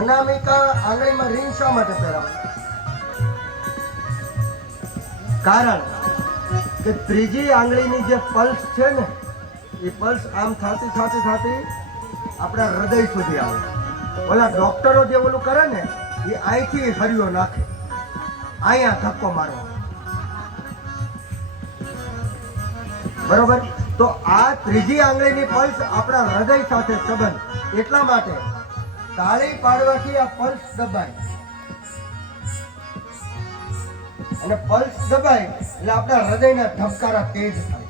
અનામિકા આંગળીમાં રિંગ શા માટે પહેરાવે? કારણ કે ત્રીજી આંગળીની જે પલ્સ છે ને, એ પલ્સ આમ થાતી થાતી થાતી આપણા હૃદય સુધી આવે. ઓલા ડોક્ટરો જે ઓલું કરે ને, એ અહીંથી હરિયો નાખે, અહીંયા ધક્કો મારવો. બરોબર? તો આ ત્રીજી આંગળીની પલ્સ આપણા હૃદય સાથે સંબંધ. એટલા માટે તાળી પાડવાથી આ પલ્સ દબાય, અને પલ્સ દબાય એટલે આપણા હૃદયના ધબકારા તેજ થાય.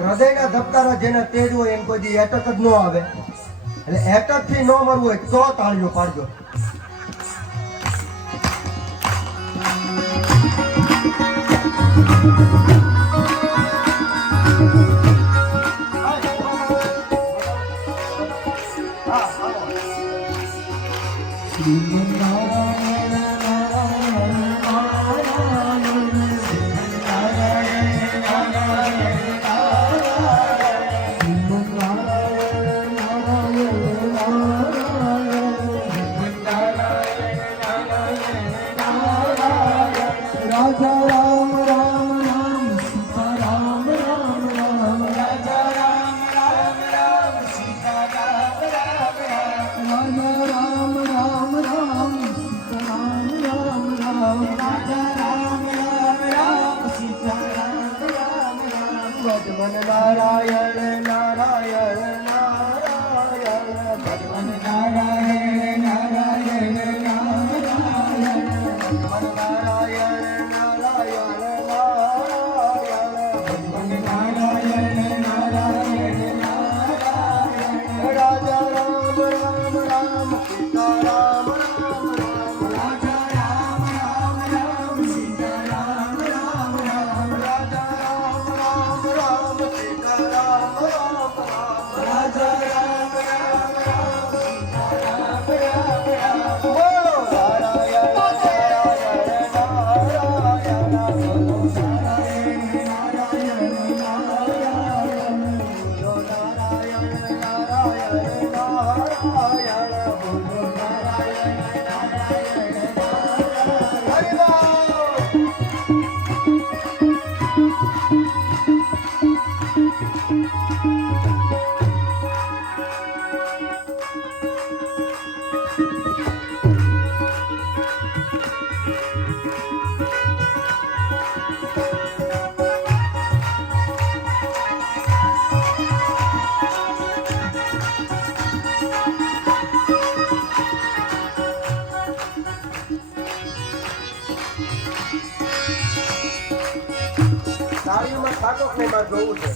હૃદયના ધબકારા જેના તેજ હોય એને કોઈ દી એટક જ ન આવે. એટલે એટક થી ન મરવું હોય તો તાળીઓ પાડજો. નારાયણ નારાયણ નારાયણ ભગવાન નારાયણ નારાયણ નારાયણ ભગવાન નારાયણ નારાયણ નારાયણ ભગવાન નારાયણ નારાયણ નારાયણ રાજા રામ રામ રામ સીતા રામ રામ રામ રાજા રામ રામ રામ સીતા રામ રામ રામ રાજા રામ રામ રામ સીતા રામ રામ રામ રાજા રામ રામ રામ સીતા રામ રામ રામ બોલો નારાયણ નારાયણ નારાયણ બોલો નારાયણ નારાયણ નારાયણ બોલો નારાયણ નારાયણ નારાયણ બોલો નારાયણ નારાયણ નારાયણ હરિ બોલ. તાળીઓમાં થાકો કે નહીં મારે જોવું છે.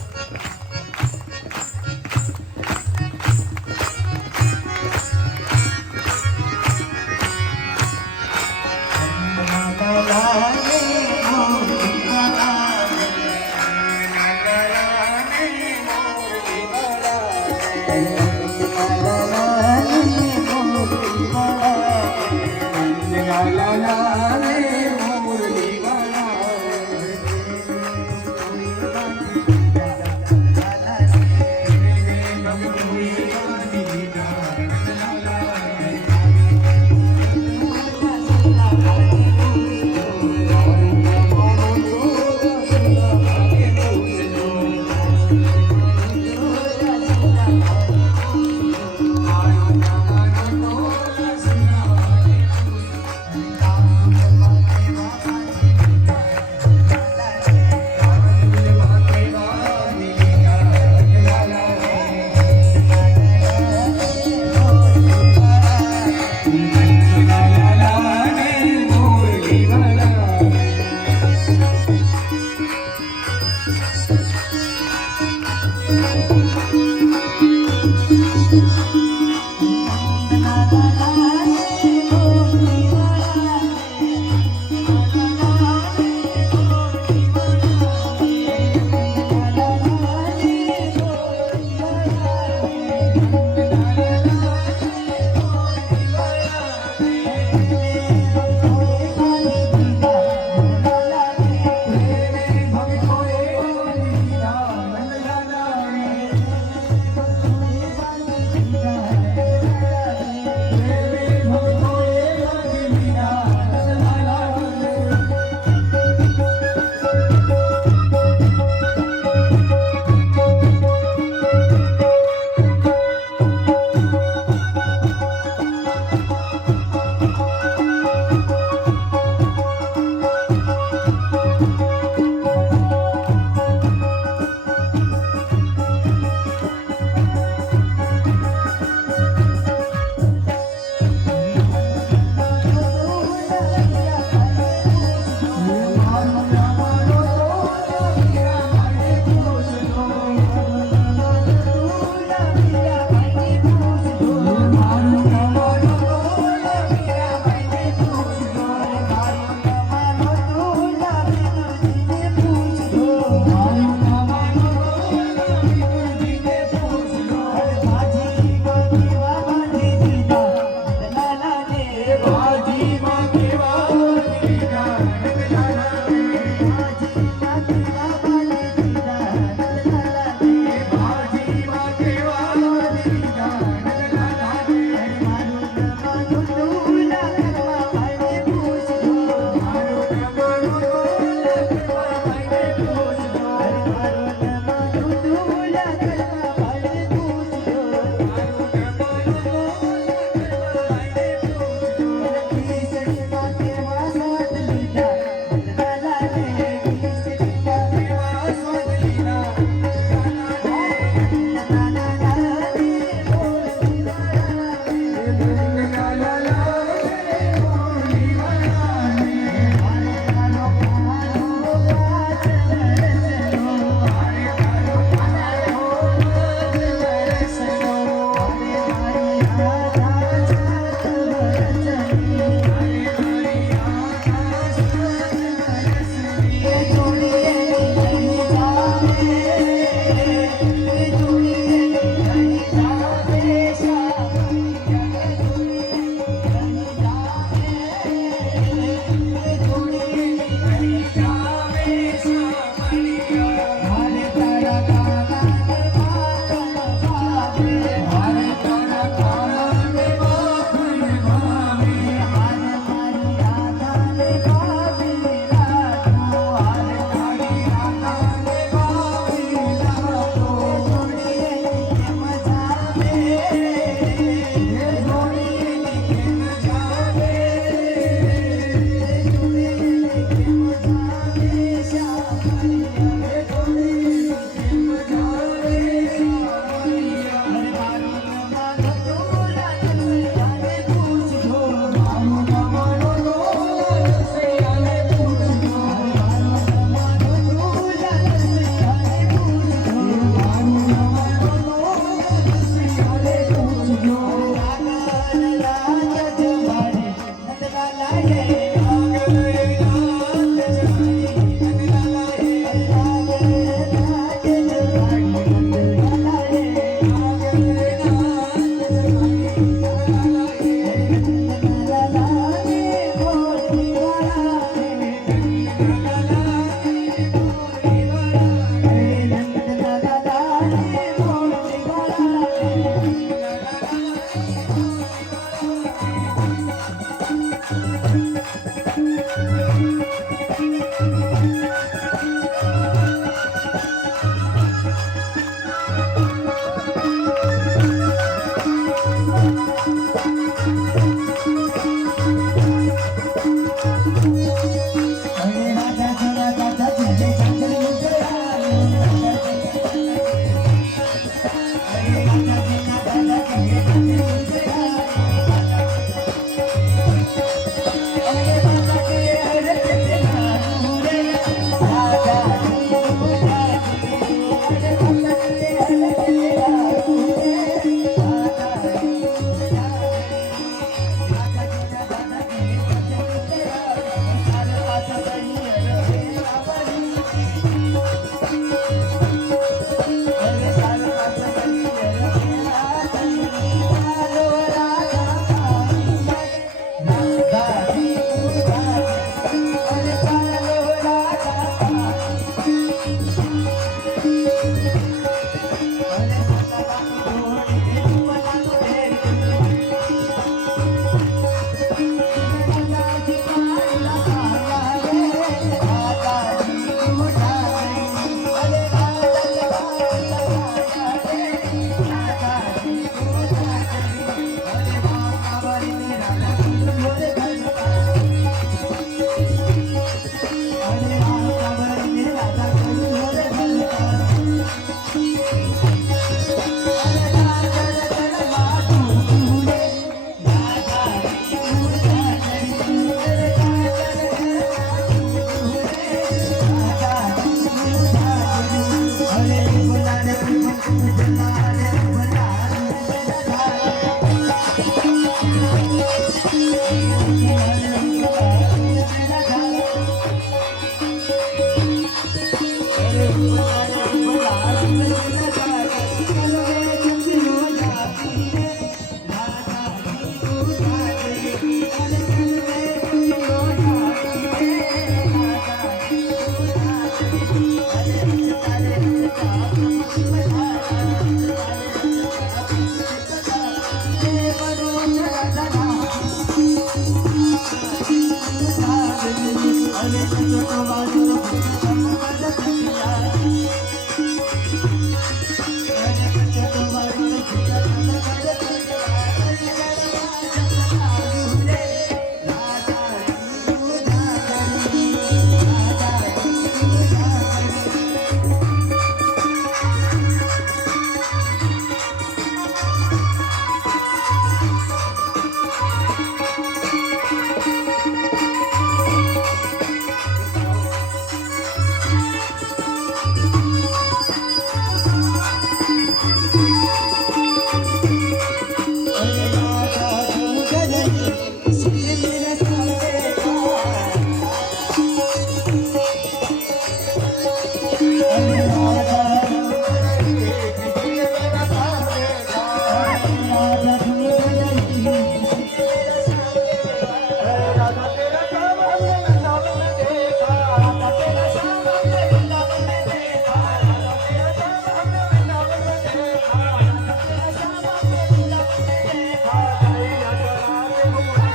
राधा तेरा काम हमने वृंदावन में देखा, राधा तेरा काम हमने वृंदावन में देखा, राधा तेरा काम हमने वृंदावन में देखा, राधा तेरा काम हमने वृंदावन में देखा, गैया चरा के मुझे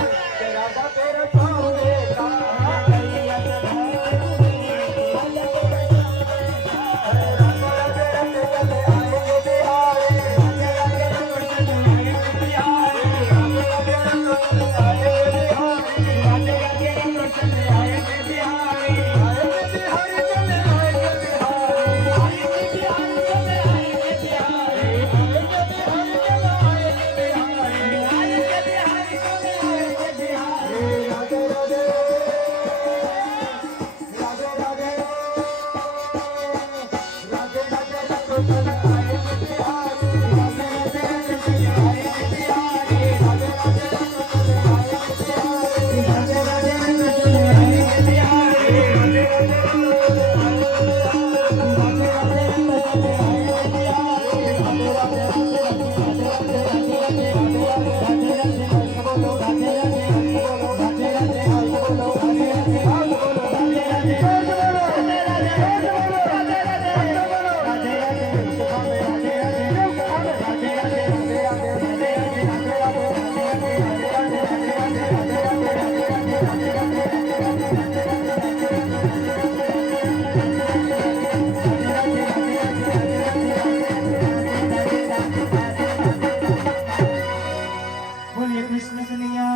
राधा तेरा काम देखा, गैया चरा के मुझे राधा तेरा काम देखा, राधा राधे राधे चले आएंगे बिहारी, राधे राधे रंग चले आएंगे बिहारी, राधे राधे रंग चले आएंगे बिहारी, राधे राधे रंग चले आएंगे बिहारी, आएंगे बिहारी चले आएंगे बिहारी, आएंगे बिहारी चले आएंगे बिहारी, आएंगे बिहारी चले आएंगे बिहारी, आएंगे बिहारी चले आएंगे बिहारी, राधे राधे राधे राधे राधे राधे रंग चले आएंगे बिहारी, राधे राधे रंग चले आएंगे बिहारी, राधे राधे रंग चले आएंगे बिहारी, राधे राधे रंग चले आएंगे बिहारी, राधे राधे रंग चले आएंगे बोलिए कृष्ण कन्हैया